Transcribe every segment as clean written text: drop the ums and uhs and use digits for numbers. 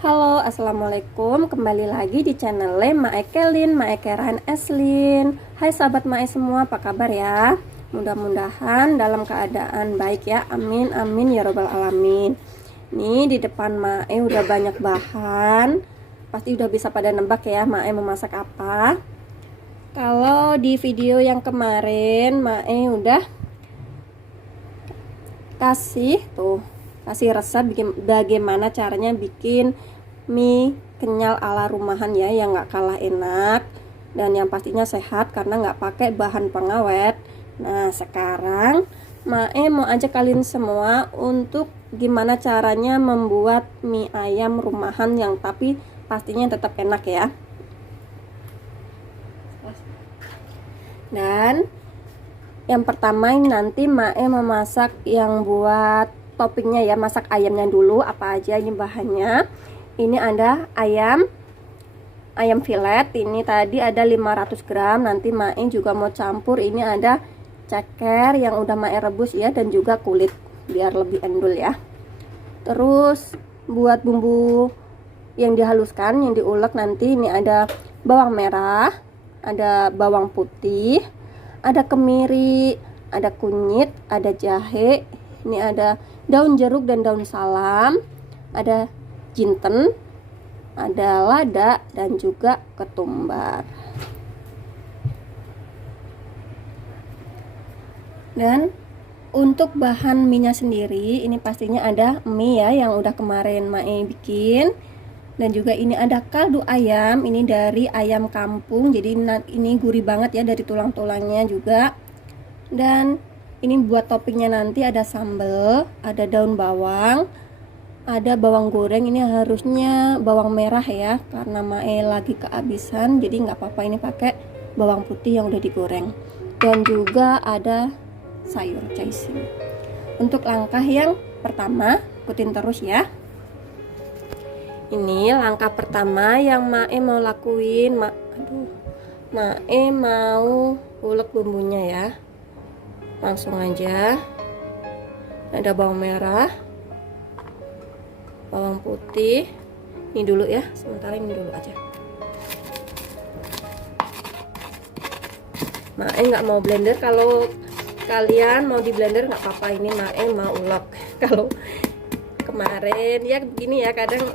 Halo, assalamualaikum. Kembali lagi di channel Mae Kelin, Mae Kerahan Eslin. Hai sahabat Mae semua, apa kabar ya? Mudah-mudahan dalam keadaan baik ya. Amin, amin ya robbal alamin. Nih di depan Mae udah banyak bahan. Pasti udah bisa pada nebak ya Mae memasak apa. Kalau di video yang kemarin Mae udah kasih resep bagaimana caranya bikin mie kenyal ala rumahan ya, yang nggak kalah enak dan yang pastinya sehat karena nggak pakai bahan pengawet. Nah sekarang Mae mau ajak kalian semua untuk gimana caranya membuat mie ayam rumahan yang tapi pastinya tetap enak ya. Dan yang pertama ini nanti Mae memasak yang buat toppingnya ya, masak ayamnya dulu. Apa aja ini bahannya? Ini ada ayam filet, ini tadi ada 500 gram. Nanti Mae juga mau campur, ini ada ceker yang udah Mae rebus ya, dan juga kulit biar lebih endul ya. Terus buat bumbu yang dihaluskan, yang diulek nanti, ini ada bawang merah, ada bawang putih, ada kemiri, ada kunyit, ada jahe, ini ada daun jeruk dan daun salam, ada jinten, ada lada, dan juga ketumbar. Dan untuk bahan minyak sendiri, ini pastinya ada mie ya yang udah kemarin Mae bikin. Dan juga ini ada kaldu ayam, ini dari ayam kampung, jadi ini gurih banget ya dari tulang-tulangnya juga. Dan ini buat toppingnya nanti ada sambal, ada daun bawang, ada bawang goreng. Ini harusnya bawang merah ya, karena Mae lagi kehabisan, jadi nggak apa-apa ini pakai bawang putih yang udah digoreng. Dan juga ada sayur caising. Untuk langkah yang pertama, ikutin terus ya. Ini langkah pertama yang Mae mau lakuin. Mae mau ulek bumbunya ya. Langsung aja. Ada bawang merah, bawang putih. Ini dulu ya, sementara ini dulu aja. Mae nggak mau blender. Kalau kalian mau di blender nggak apa-apa, ini Mae mau ulek. Kalau kemarin ya begini ya, kadang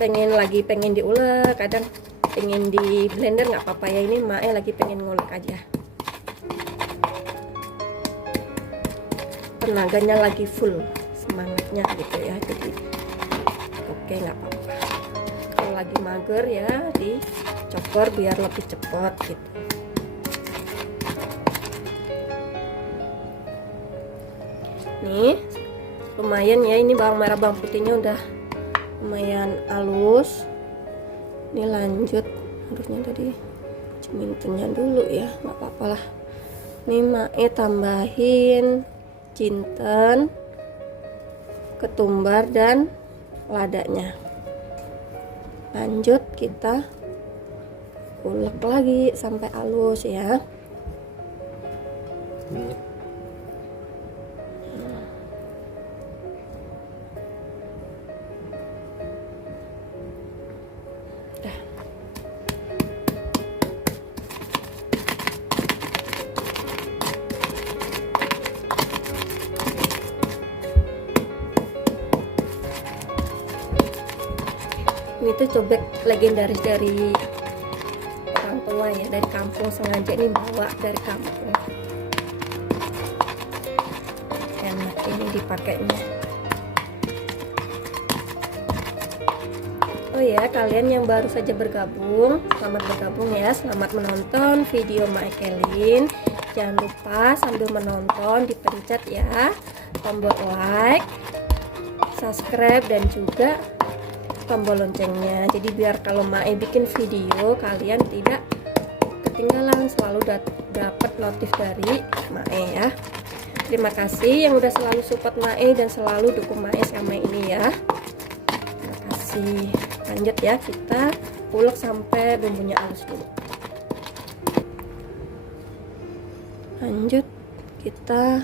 pengen diulek, kadang pengen di blender, nggak apa-apa ya. Ini Mae lagi pengen ngulek aja, tenaganya lagi full, semangatnya gitu ya. Jadi oke, nggak apa-apa. Kalau lagi mager ya dicokor biar lebih cepat gitu. Nih lumayan ya, ini bawang merah bawang putihnya udah lumayan halus. Ini lanjut, harusnya tadi cemintennya dulu ya, nggak apa-apa lah. Ini Mae tambahin jinten, ketumbar, dan ladanya. Lanjut kita ulek lagi sampai halus ya. Ini tuh cobek legendaris dari orang tua ya, dari kampung, sengaja ini bawa dari kampung. Enak ini dipakainya. Oh ya, kalian yang baru saja bergabung, selamat bergabung ya, selamat menonton video Mae Kelin. Jangan lupa sambil menonton dipencet ya tombol like, subscribe, dan juga tombol loncengnya. Jadi biar kalau Mae bikin video kalian tidak ketinggalan, selalu dapat notif dari Mae ya. Terima kasih yang udah selalu support Mae dan selalu dukung Mae sama ini ya. Terima kasih. Lanjut ya, kita ulek sampai bumbunya halus dulu. Lanjut kita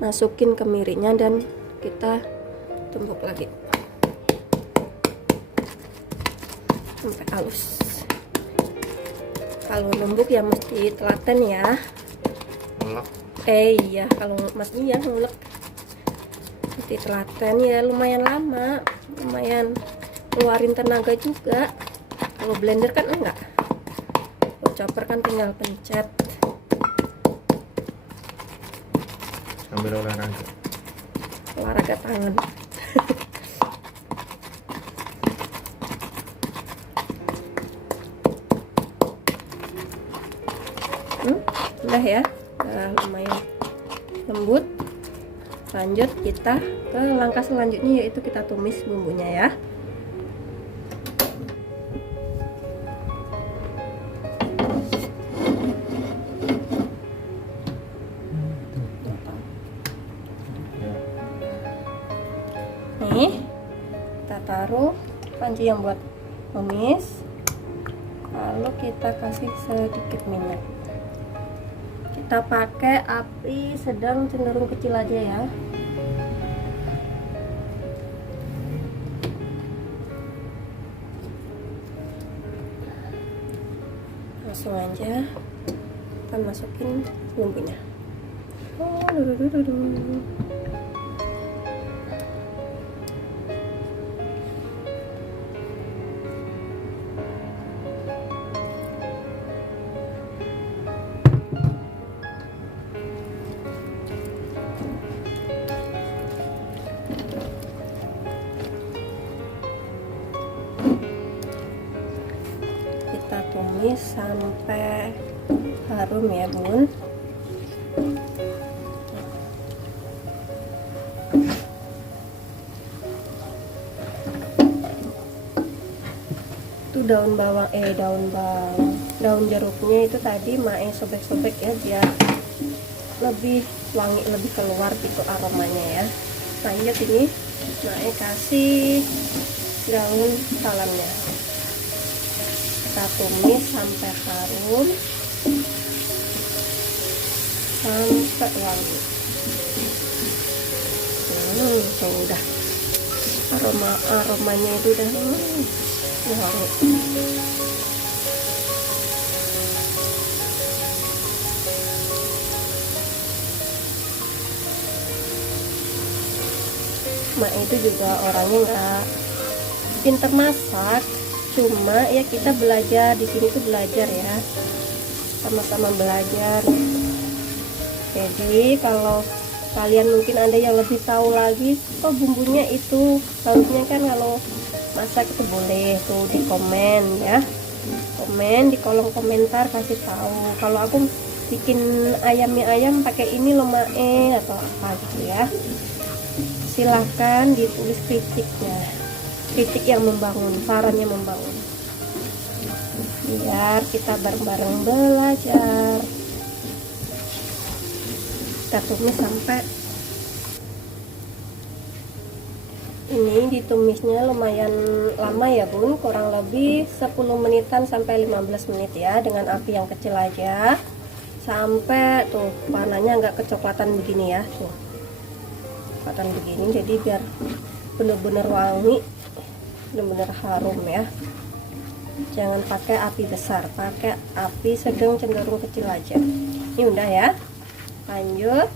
masukin kemirinya dan kita tumbuk lagi. sampai halus. Kalau numbuk ya mesti telaten ya. Ngulek. Iya, kalau masnya ngulek mesti telaten ya, lumayan lama, lumayan keluarin tenaga juga. Kalau blender kan enggak. Kalau chopper kan tinggal pencet. Sambil olahraga. Olahraga tangan. Udah ya, lumayan lembut. Lanjut kita ke langkah selanjutnya, yaitu kita tumis bumbunya ya. Nih kita taruh panci yang buat tumis, lalu kita kasih sedikit minyak. Kita pakai api sedang cenderung kecil aja ya. Langsung aja kita masukin bumbunya. Kita tumis sampai harum ya bun. Itu daun bawang, daun jeruknya itu tadi mae sobek-sobek ya, biar lebih wangi, lebih keluar gitu aromanya ya. Lanjut ini mae kasih daun salamnya. Kita tumis sampai harum, sampai wangi. Tuh udah aromanya itu udah wangi. Mak itu juga orangnya nggak pinter masak, cuma ya kita belajar di sini tuh, belajar ya, sama-sama belajar. Jadi kalau kalian mungkin ada yang lebih tahu lagi, oh bumbunya itu harusnya kan kalau masak itu boleh tuh di komen ya, komen di kolom komentar, kasih tahu kalau aku bikin ayam pakai ini loh mae atau apa gitu ya. Silahkan ditulis kritiknya, kritik yang membangun, sarannya membangun, biar kita bareng-bareng belajar. Kita tumis sampai ini, ditumisnya lumayan lama ya bun, kurang lebih 10 menitan sampai 15 menit ya, dengan api yang kecil aja sampai tuh warnanya nggak kecoklatan begini ya, tuh kecoklatan begini. Jadi biar bener-bener wangi, bener-bener harum ya. Jangan pakai api besar, pakai api sedang cenderung kecil aja. Ini udah ya. Lanjut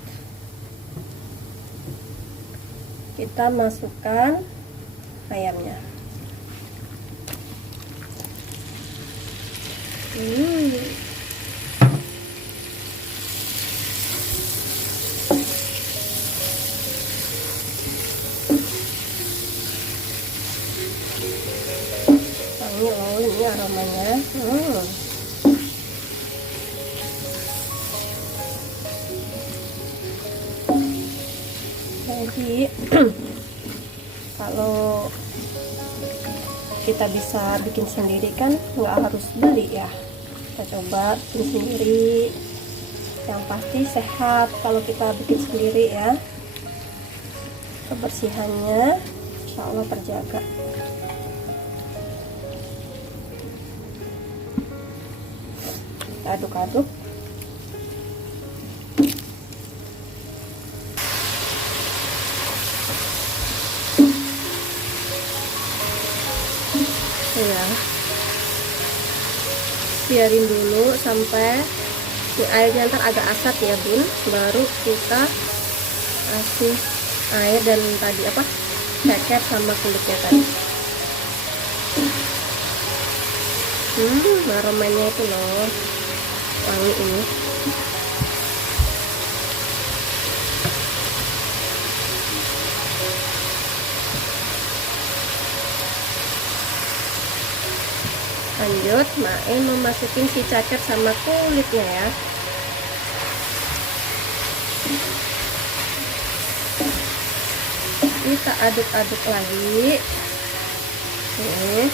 kita masukkan ayamnya. Wangi loh ini aromanya. Jadi kalau kita bisa bikin sendiri kan nggak harus beli ya. Kita coba bikin sendiri, yang pasti sehat kalau kita bikin sendiri ya. Kebersihannya insya Allah terjaga. Aduk-aduk. Ya, biarin dulu sampai airnya ntar agak asat ya bun, baru kita kasih air dan tadi apa, ceker sama kulitnya tadi. Aromanya itu loh wangi ini. Lanjut Mae memasukin si ceker sama kulitnya ya. Kita aduk-aduk lagi. Oke.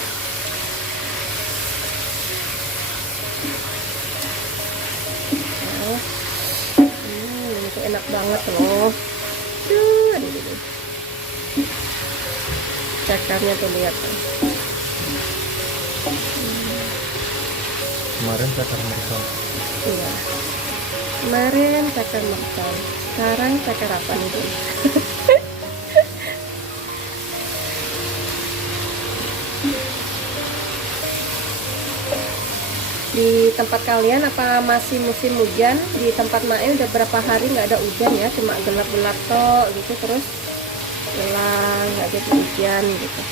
Itu enak banget loh. Cekernya tuh lihat. Kemarin ceker mercon. Iya. Kemarin ceker mercon. Sekarang ceker apa nih bun? Di tempat kalian apa masih musim hujan? Di tempat Mae udah berapa hari nggak ada hujan ya, cuma gelap-gelap tok gitu, terus hilang, nggak jadi hujan gitu.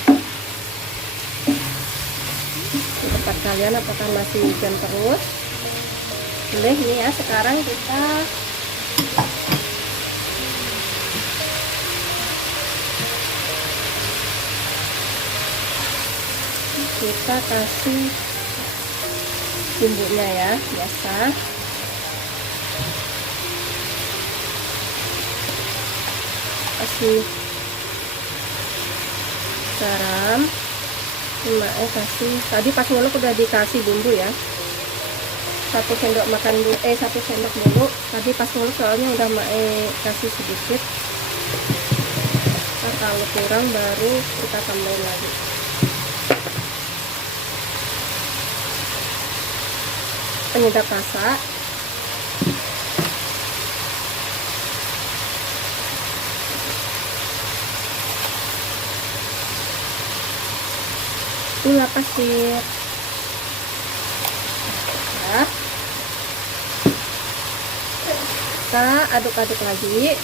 Di tempat kalian apakah masih hujan terus? Boleh nih ya, sekarang kita kasih bumbunya ya, biasa. Kasih garam. Mae kasih, tadi pas ngulek udah dikasih bumbu ya. 1 sendok makan dulu, 1 sendok dulu. Tadi pas ngulek soalnya udah Mae kasih sedikit. Nah, kalau kurang baru kita tambahin lagi. Penyedap rasa. Gula pasir. Ya. Kita aduk-aduk lagi.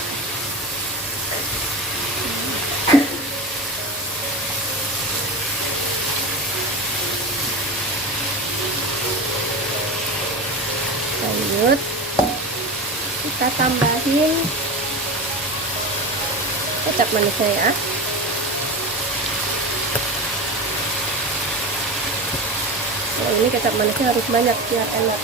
Lanjut kita tambahin kecap manisnya ya. Nah, ini kecap manisnya harus banyak biar enak.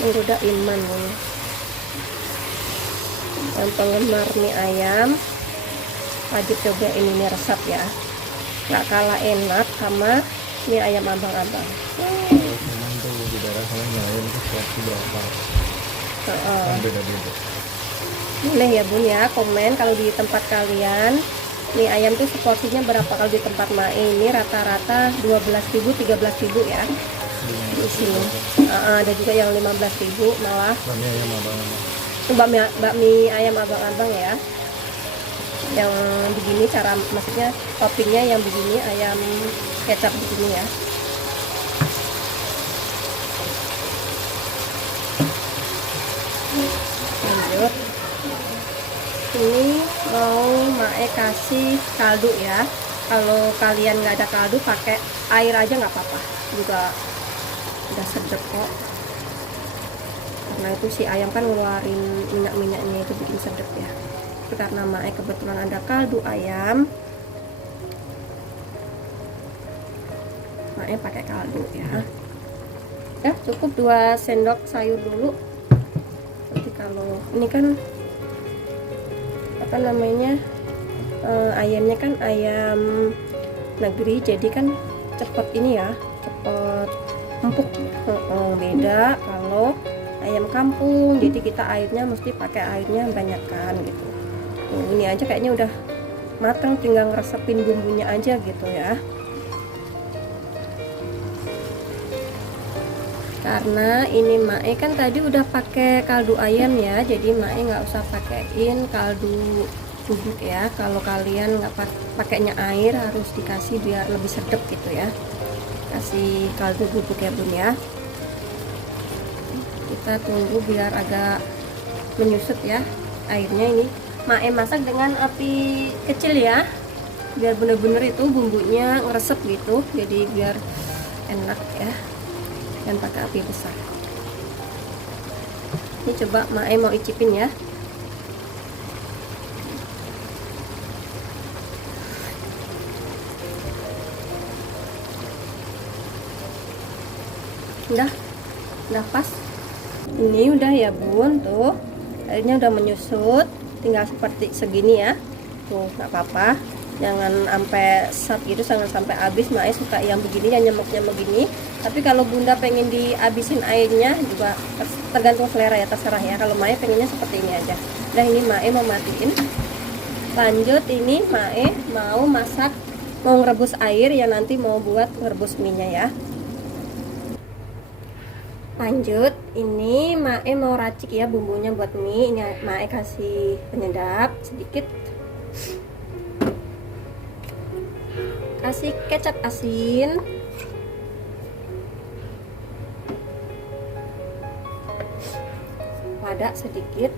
Menggoda iman nih. Yang penggemar mie ayam wajib coba ini resep ya, nggak kalah enak sama mie ayam abang-abang. Memang tuh di daerah sana nyalain itu porsi berapa? Kan beda-beda. Boleh ya bun ya, komen kalau di tempat kalian mie ayam tuh seporsinya berapa. Kalau di tempat Mae ini rata-rata 12.000 13.000 ya di sini. Ada juga yang 15.000 malah. Bakmi ayam abang-abang. Itu bakmi ayam abang-abang ya, yang begini cara, maksudnya toppingnya yang begini, ayam kecap begini ya. Lanjut, ini mau Mae kasih kaldu ya. Kalau kalian nggak ada kaldu pakai air aja nggak apa-apa, juga udah sedap kok. Karena itu si ayam kan ngeluarin minyak-minyaknya, itu bikin sedap ya. Karena Mae kebetulan ada kaldu ayam, Mae pakai kaldu ya. Ya cukup 2 sendok sayur dulu. Nanti kalau ini kan apa namanya, ayamnya kan ayam negeri, jadi kan cepet ini ya, cepet empuk. Beda kalau ayam kampung, jadi kita airnya mesti pakai airnya banyakkan gitu. Ini aja kayaknya udah matang, tinggal ngeresepin bumbunya aja gitu ya. Karena ini Mae kan tadi udah pakai kaldu ayam ya, jadi Mae nggak usah pakein kaldu bubuk ya. Kalau kalian nggak pakainya air, harus dikasih biar lebih sedap gitu ya. Kasih kaldu bubuk ya bun ya. Kita tunggu biar agak menyusut ya airnya. Ini Mae masak dengan api kecil ya, biar bener-bener itu bumbunya ngeresep gitu, jadi biar enak ya. Dan pakai api besar. Ini coba Mae mau icipin ya. Udah pas. Ini udah ya bun, tuh airnya udah menyusut, tinggal seperti segini ya. Tuh nggak apa-apa, jangan sampai sat gitu, jangan sampai habis. Mae suka yang begini, yang nyemuk-nyemuk begini. Tapi kalau bunda pengen dihabisin airnya juga tergantung selera ya, terserah ya. Kalau Mae pengennya seperti ini aja. Udah, ini Mae mau matiin. Lanjut, ini Mae mau masak, mau ngerebus air yang nanti mau buat ngerebus mie-nya ya. Lanjut, ini Mae mau racik ya bumbunya buat mie. Ini Mae kasih penyedap sedikit, kasih kecap asin, lada sedikit,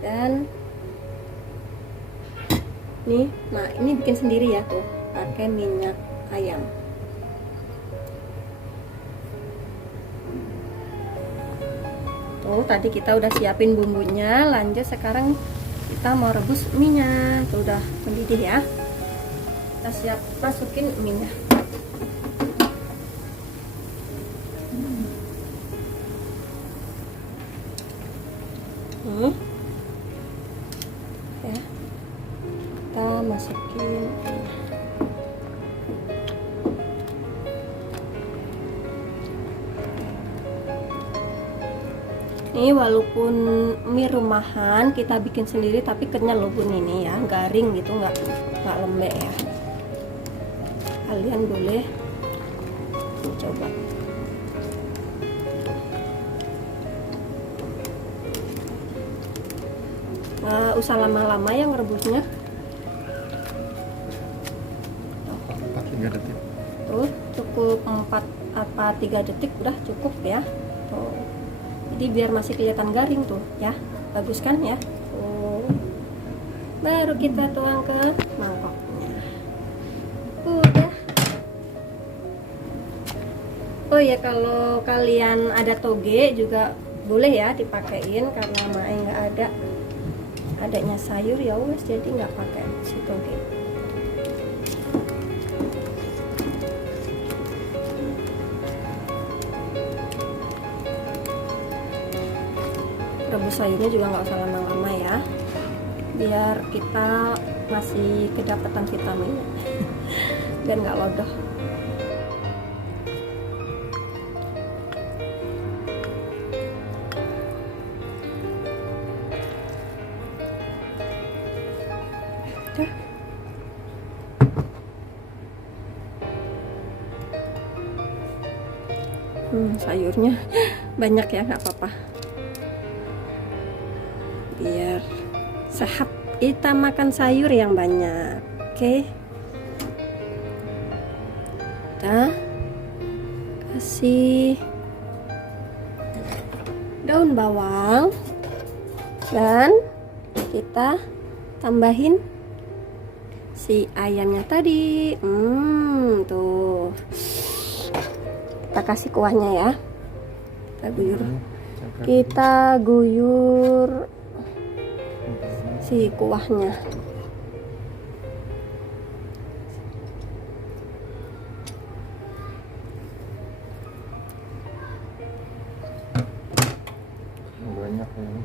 dan nih ini bikin sendiri ya, tuh pakai minyak ayam. Tuh tadi kita udah siapin bumbunya. Lanjut sekarang kita mau rebus mie-nya. Tuh udah mendidih ya. Kita siap masukin mie-nya. Ya. Kita masukin. Ini walaupun mie rumahan kita bikin sendiri, tapi kenyal loh bun ini ya, garing gitu, nggak lembek ya. Kalian boleh coba. Nggak usah lama-lama ya ngerebusnya. 4-3 detik. Tuh cukup 4-3 detik udah cukup ya. Tuh. Jadi biar masih kelihatan garing tuh ya, bagus kan ya. Baru kita tuang ke mangkoknya. Udah. Oh ya, kalau kalian ada toge juga boleh ya dipakein, karena Mae nggak ada, adanya sayur ya wes, jadi nggak pakai si toge. Rebus sayurnya juga nggak usah lama-lama ya, biar kita masih kedapatan vitaminnya dan nggak lodoh. Sayurnya banyak ya, nggak apa-apa, biar sehat. Kita makan sayur yang banyak. Oke, kita kasih daun bawang dan kita tambahin si ayamnya tadi. Tuh kita kasih kuahnya ya, kita guyur si kuahnya. Banyak ya.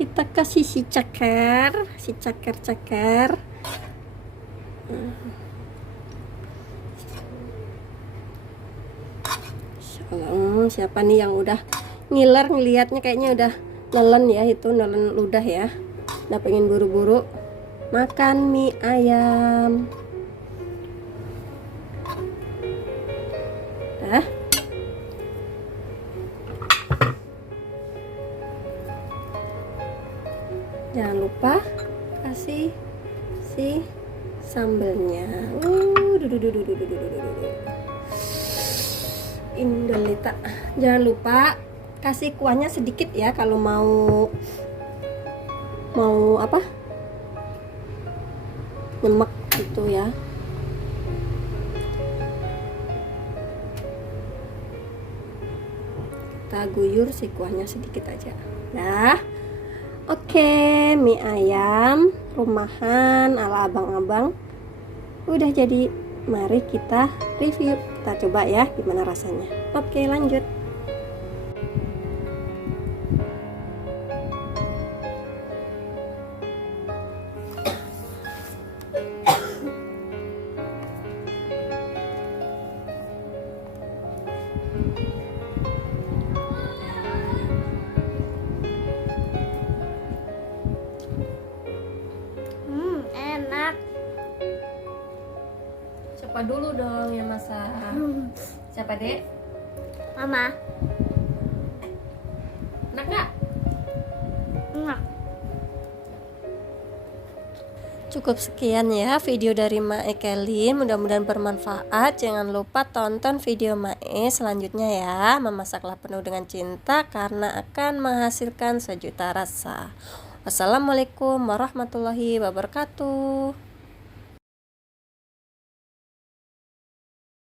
Kita kasih si ceker, siapa nih yang udah ngiler ngelihatnya, kayaknya udah nelen ya, itu nelen ludah ya, udah pengen buru-buru makan mie ayam. lupa kasih si sambelnya. Indolita. Jangan lupa kasih kuahnya sedikit ya kalau mau apa? Nyemek gitu ya. Kita guyur si kuahnya sedikit aja. Nah, oke, mie ayam rumahan ala abang-abang udah jadi. Mari kita review, kita coba ya gimana rasanya. Oke, lanjut. Enak. Siapa dulu dong yang masak? Siapa, Dek? Mama. Enak nggak? Enak. Cukup sekian ya video dari Mae Kelly, mudah-mudahan bermanfaat. Jangan lupa tonton video Mae selanjutnya ya. Memasaklah penuh dengan cinta karena akan menghasilkan sejuta rasa. Wassalamualaikum warahmatullahi wabarakatuh.